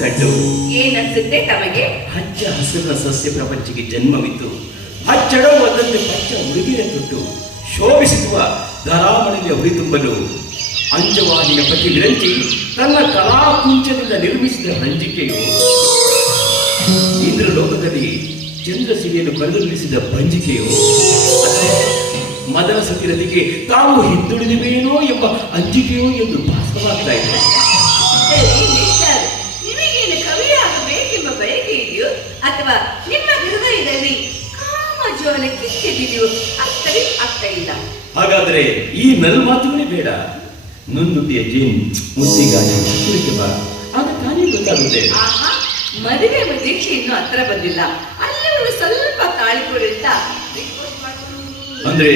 ಕಂಡು. ಏನನ್ಸುತ್ತೆ ತಮಗೆ? ಹಚ್ಚ ಹಸಿರಿನ ಸಸ್ಯ ಪ್ರಪಂಚಕ್ಕೆ ಜನ್ಮವಿತ್ತು. ಹಚ್ಚಡೋ ಒಂದಂತೆ ಪಚ್ಚ ಹುಡುಗಿನ ತೊಟ್ಟು ಶೋಭಿಸುವ ಧರಾಮಣಿಯ ಹುರಿ ತುಂಬಲು ಪ್ರತಿ ಪತಿ ವಿರಂಚಿ ತನ್ನ ಕಲಾಕುಂಚದಿಂದ ನಿರ್ಮಿಸಿದ ರಂಜಿಕೆಯು ಇಂದ್ರ ಲೋಕದಲ್ಲಿ ಚಂದ್ರಸಿರಿಯನ್ನು ಕರೆದು ನಿಲ್ಲಿಸಿದ ಬಂಜಿಕೆಯು ಮದನ ಸತಿರದಿಗೆ ತಾವು ಹಿಂದುಳಿದಿವೇನೋ ಎಂಬ ಅಂಜಿಕೆಯೋ ಎಂದು ಭಾಸವಾಗ್ತಾ ಇದೆ. ಸರಿ ಮಿಸ್ಟರ್ ನಿಮಗೇನು ಕವಿಯಾಗಬೇಕೆಂಬ ಬಯಕೆ ಇದೆಯೋ ಅಥವಾ ನಿಮ್ಮ ಹೃದಯದಲ್ಲಿ ಕಾಮಜ್ವಾಲ ಕಿಚ್ಚಿದೆಯೋ ಅರ್ಥವೇ ಆಗ್ತಾ ಇಲ್ಲ. ಹಾಗಾದ್ರೆ ಈ ನಲ್ ಮಾತುಗಳೇ ಬೇಡ. ನುಂದುಟಿಯ ಜೇನ್ ಮುತ್ತಿಗಾಗಿ ಹತ್ತಿರಕ್ಕೆ ಬಾ ಆಗ ತಾನೇ ಗೊತ್ತಾಗುತ್ತೆ. ಆಹಾ ಮದುವೆ ದೀಕ್ಷೆ ಇನ್ನೂ ಹತ್ರ ಬಂದಿಲ್ಲ. ಅಲ್ಲಿವರೆಗೂ ಸ್ವಲ್ಪ ತಾಳಿಕೊಳ್ಳಿ ಅಂತ ಅಂದ್ರೆ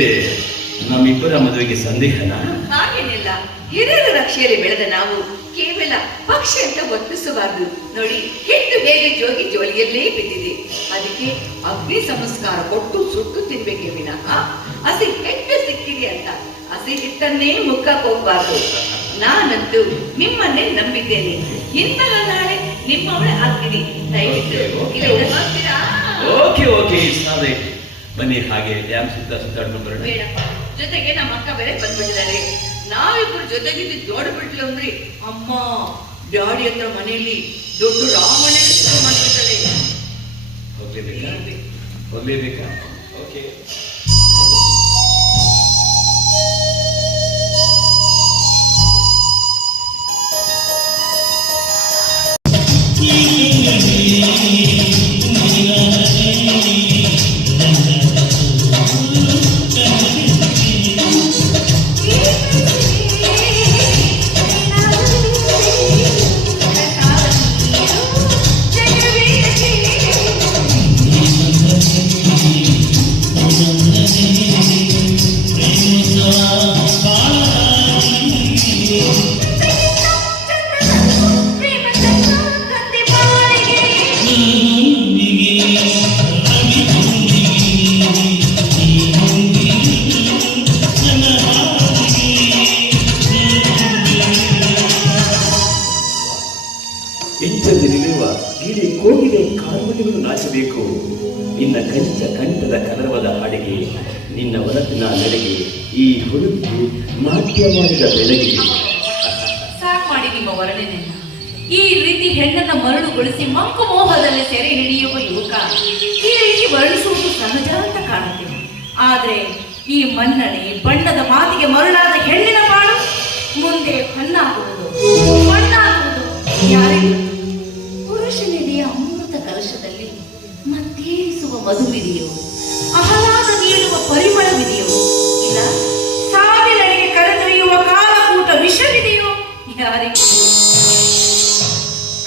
ನಮ್ಮಿಬ್ಬರ ಮದುವೆಗೆ ಸಂದೇಹನಾ? ಹಾಗೇನಿಲ್ಲ. ಹಿರಿಯರ ರಕ್ಷೆಯಲ್ಲಿ ಬೆಳೆದ ನಾವು ಕೇವಲ ಪಕ್ಷಿ ಅಂತ ವರ್ತಿಸಬಾರದು. ನೋಡಿ ಹಿಟ್ಟು ಹೇಗೆ ಜೋಗಿ ಜೋಲಿಯಲ್ಲೇ ಬಿದ್ದಿದೆ. ಅದಕ್ಕೆ ಅಗ್ನಿ ಸಂಸ್ಕಾರ ಕೊಟ್ಟು ಸುಟ್ಟು ತಿನ್ಬೇಕೆ ವಿನಃ ಹಸಿ ಹೆಟ್ಟು ಸಿಕ್ಕಿದೆ ಅಂತ. ಹಸಿ ಹಿಟ್ಟನ್ನೇ ಮುಖ ಹೋಗ್ಬಾರ್ದು ನಾನಂತೂ ನಿಮ್ಮನ್ನೇ ನಂಬಿದ್ದೇನೆ. ಇಂತಹ ನಾಳೆ ನಿಮ್ಮವಳೆ ಆಗ್ತೀನಿ. Okay, okay okay. ಸಾಧೆ. ಬನ್ನಿ ಹಾಗೆ ಡ್ಯಾಮ್ ಸುತ್ತ ಸುತ್ತಾಡ್ಕೊಂಡು ಬರೋಣ. ಜೊತೆಗೆ ನಮ್ಮ ಅಕ್ಕ ಬೇರೆ ಬಂದ್ಬಿಟ್ಟಿದ್ದಾರೆ. ನಾವಿಬ್ರು ಜೊತೆಗಿದ್ದು ನೋಡ್ಬಿಟ್ಲು ಅಂದ್ರಿ, ಅಮ್ಮ, ಡ್ಯಾಡಿ ಹತ್ರ ಮನೆಯಲ್ಲಿ ದೊಡ್ಡ ರಾಮಣ್ಣ ಶುರು ಮಾಡ್ಬಿಡ್ತಾಳೆ ಹೋಗ್ಲೇಬೇಕಾ? ಹೋಗ್ಲೇಬೇಕಾ? ಓಕೆ. Thank you. ಕೋಗಿಲೆ ನಾಚಬೇಕು. ನಿನ್ನ ಕಂಚ ಕಂಠದ ಕಲರವದ ಹಾಡಿಗೆ, ನಿನ್ನ ಒಲಪಿನ ನಡೆಗೆ ಈ ಹುಡುಗಿ ನಾಟ್ಯ ಮಾಡಿದ ಬೆಳಗ್ಗೆ. ಮಾಡಿ ನಿಮ್ಮ ವರ್ಣನೆಯನ್ನ ಈ ರೀತಿ ಹೆಣ್ಣನ್ನ ಮರಳುಗೊಳಿಸಿ ಮಂಕು ಮೋಹದಲ್ಲಿ ಸೆರೆ ಹಿಡಿಯುವ ಯುವಕ ಈ ರೀತಿ ವರ್ಣಿಸುವುದು ಸಹಜ ಅಂತ ಕಾಣುತ್ತೆ. ಆದ್ರೆ ಈ ಮನ್ನಣೆ ಬಣ್ಣದ ಮಾತಿಗೆ ಮರಳಾದ ಹೆಣ್ಣಿನ ಬಾಳು ಮುಂದೆ ಹಣ್ಣಾಗುವುದು ಮಣ್ಣಾಗುವುದು ಯಾರಿಗೂ?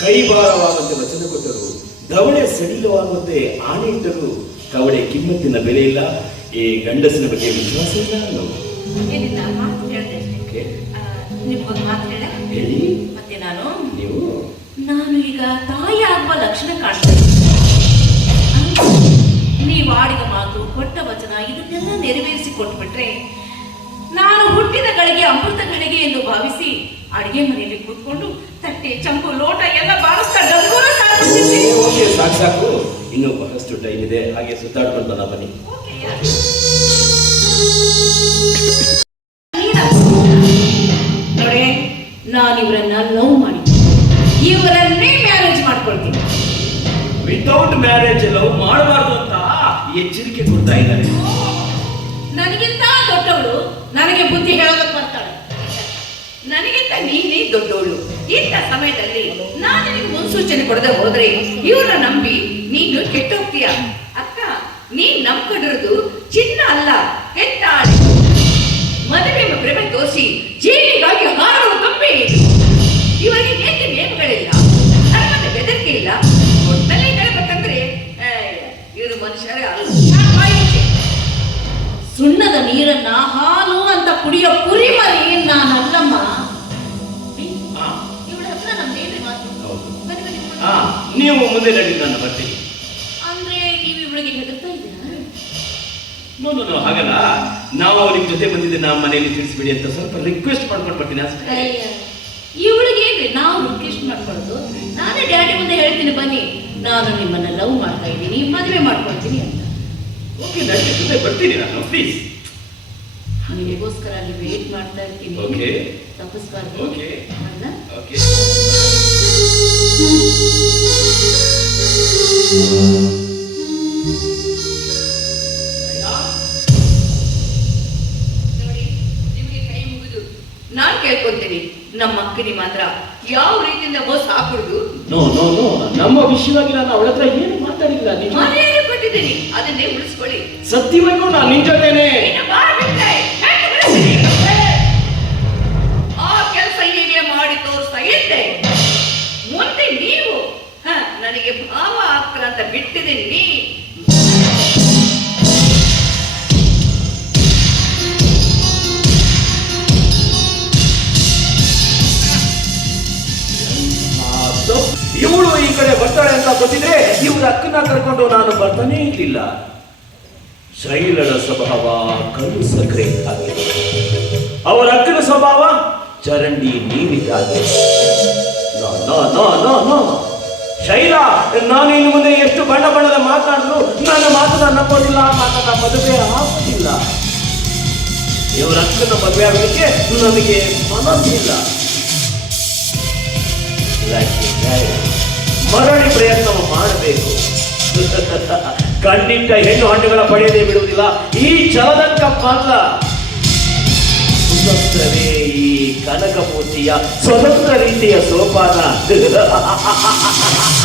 ಕೈಭಾರವಾದಂತೆ ವಚನ ಕೊಟ್ಟರು. ದವಡೆ ಸಡಿಲವಾಗುವಂತೆ ಆನೆ ಇಟ್ಟರು ಕವಡೆ ಕಿಮ್ಮತ್ತಿನ ಬೆಲೆ ಇಲ್ಲ. ಈ ಗಂಡಸಿನ ಬಗ್ಗೆ ವಿಶ್ವಾಸ ಇಲ್ಲ ಅನ್ನೋ ಏನಿಲ್ಲ ಮಾತು ಹೇಳ್ದೆ ಅಷ್ಟೇ. ಓಕೆ. ಆ, ನಿಮ್ಗೊಂದು ಮಾತು ಹೇಳ. ಹೇಳಿ. ಮತ್ತೆ ನಾನು? ನೀವು? ನಾನು ಈಗ ತಾಯಿ ಆಗುವ ಲಕ್ಷಣ ಕಾಣ್ತೇನೆ ನೀವು ಆಡಿದ ಮಾತು ಕೊಟ್ಟ ವಚನ ಇದನ್ನೆಲ್ಲ ನೆರವೇರಿಸಿ ಕೊಟ್ಬಿಟ್ರೆ ನಾನು ಹುಟ್ಟಿದ ಗಳಿಗೆ ಅಮೃತ ಗಳಿಗೆ ಎಂದು ಭಾವಿಸಿ ಅಡಿಗೆ ಮನೆಯಲ್ಲಿ ಕೂತ್ಕೊಂಡು ತಟ್ಟೆ ಚಂಪು ಲೋಟ ಎಲ್ಲ ಬಾರಿಸ್ತಾ ಡಂಗೂರ. ಓಕೆ ಸಾಕು ಸಾಕು. ಇನ್ನೂ ಬಹಳಷ್ಟು ಟೈಮ್ ಇದೆ. ಹಾಗೆ ಸುತ್ತಾಡ್ಕೊಂಡು ಬನ್ನ. ಬನ್ನಿ ನೋಡಿ ನಾನು? ಇವರನ್ನ ಲವ್ ಮಾಡಿ. ಇವರನ್ನೇ ಮ್ಯಾರೇಜ್ ಮಾಡ್ಕೊಳ್ತೀನಿ. ವಿತೌಟ್ ಮ್ಯಾರೇಜ್ ಲವ್ ಮಾಡಬಾರ್ದು ಅಂತ ಎಚ್ಚರಿಕೆ ಕೊಡ್ತಾ ಇದ್ದಾರೆ. ನನಗಿಂತ ದೊಡ್ಡವರು ನನಗೆ ಬುದ್ಧಿ ಹೇಳೋದಕ್ಕೆ ನನಗಿಂತ ನೀನೇ ದೊಡ್ಡೋಳು. ಇಂಥ ಸಮಯದಲ್ಲಿ ನಾನು ನಿಮ್ಗೆ ಮುನ್ಸೂಚನೆ ಕೊಡದೆ ಹೋದ್ರೆ ಇವ್ರನ್ನ ನಂಬಿ ನೀನು ಕೆಟ್ಟೋಗ್ತೀಯ? ಅಕ್ಕ, ನೀನ್ ನಂಬ್ಕೊಂಡಿರೋದು ಚಿನ್ನ ಅಲ್ಲ ಕೆಟ್ಟಾಳೆ ಮದುವೆ ಪ್ರೇಮ ತೋರಿಸಿ ನೀವು ಮುಂದೆ ನಡಿ ನಾನು ಬರ್ತೀನಿ ಅಂದ್ರೆ ನೀವು ಇವಳಿಗೆ ಹೆದರ್ತಾ ಇದ್ದೀರಾ? ನೋ ನೋ ಹಾಗಲ್ಲ. ನಾವು ಅವ್ರಿಗೆ ಜೊತೆ ಬಂದಿದ್ದೆ ನಮ್ಮ ಮನೆಯಲ್ಲಿ ತಿಳಿಸ್ಬಿಡಿ ಅಂತ ಸ್ವಲ್ಪ ರಿಕ್ವೆಸ್ಟ್ ಮಾಡ್ಕೊಂಡು ಬರ್ತೀನಿ ಅಷ್ಟೇ. ಇವಳಿಗೆ ಹೇಗೆ ನಾವು ರಿಕ್ವೆಸ್ಟ್ ಮಾಡ್ಕೊಳ್ಳೋದು ನಾನೇ ಡ್ಯಾಡಿ ಮುಂದೆ ಹೇಳ್ತೀನಿ ಬನ್ನಿ. ನಾನು ನಿಮ್ಮನ್ನ ಲವ್ ಮಾಡ್ತಾ ಇದ್ದೀನಿ ಮದುವೆ ಮಾಡ್ಕೊಳ್ತೀನಿ ಅಂತ. ಓಕೆ ನಾನು ಜೊತೆ ಬರ್ತೀನಿ ನಾನು ಪ್ಲೀಸ್ ನಿಮಗೋಸ್ಕರ ಅಲ್ಲಿ ವೇಟ್ ಮಾಡ್ತಾ ಇರ್ತೀನಿ. ಓಕೆ ತಪ್ಪಿಸ್ಬಾರ್ದು. ಓಕೆ ಓಕೆ ನಾನ್ ಕೇಳ್ಕೊಂತೀನಿ ನಮ್ಮ ಅಕ್ಕನಿ ಮಾತ್ರ ಯಾವ ರೀತಿಯಿಂದ ಮೋಸ ಹಾಕುದು? ನೋ ನೋ ನೋ ನಮ್ಮ ವಿಷಯವಾಗಿ ನಾನು ಅವಳ ಹತ್ರ ಏನು ಮಾತಾಡಿಲ್ಲ ನಿಜ ಕೊಟ್ಟಿದ್ದೀನಿ ಅದನ್ನೇ ಉಳಿಸ್ಕೊಳ್ಳಿ. ಸತ್ಯವಾಗೂ ನಾನು ನಿನ್ ಜೊತೆನೆ. ನನಗೆ ಭಾವ ಅಂತ ಬಿಟ್ಟಿದ್ದೀನಿ ನೀ. ಇವಳು ಈ ಕಡೆ ಬರ್ತಾಳೆ ಅಂತ ಗೊತ್ತಿದ್ರೆ ಇವರ ಅಕ್ಕನ ಕರ್ಕೊಂಡು ನಾನು ಬರ್ತಾನೇ ಇರಲಿಲ್ಲ. ಶೈಲಳ ಸ್ವಭಾವ ಕಲ್ಲು ಸಕ್ಕರೆ ಅವರ ಅಕ್ಕನ ಸ್ವಭಾವ ಚರಂಡಿ ನೀರಿದ್ದಾಗ no, no, no, no. Shaila ನಾನು ಇನ್ನು ಮುಂದೆ ಎಷ್ಟು ಬಣ್ಣ ಬಣ್ಣದ ಮಾತಾಡಲು, ನನ್ನ ಮಾತನ್ನ ನಂಬೋದಿಲ್ಲ ಮಾತನ್ನ ಮದುವೆ ಆಗುದಿಲ್ಲ. ಇವರ ಅಕ್ಕನ ಮದುವೆ ಆಗಲಿಕ್ಕೆ ನನಗೆ ಮನಸ್ಸಿಲ್ಲ? ಮರಳಿ ಪ್ರಯತ್ನ ಮಾಡಬೇಕು. ಖಂಡಿತ ಹೆಣ್ಣು ಹಣ್ಣುಗಳ ಪಡೆಯದೇ ಬಿಡುವುದಿಲ್ಲ. ಈ ಛಲದಂಕ ಮಾತ್ರ. ಸುಸಂತ್ರವೇ ಈ ಕನಕಮೂರ್ತಿಯ ಸ್ವತಂತ್ರ ರೀತಿಯ ಸೋಪಾನ.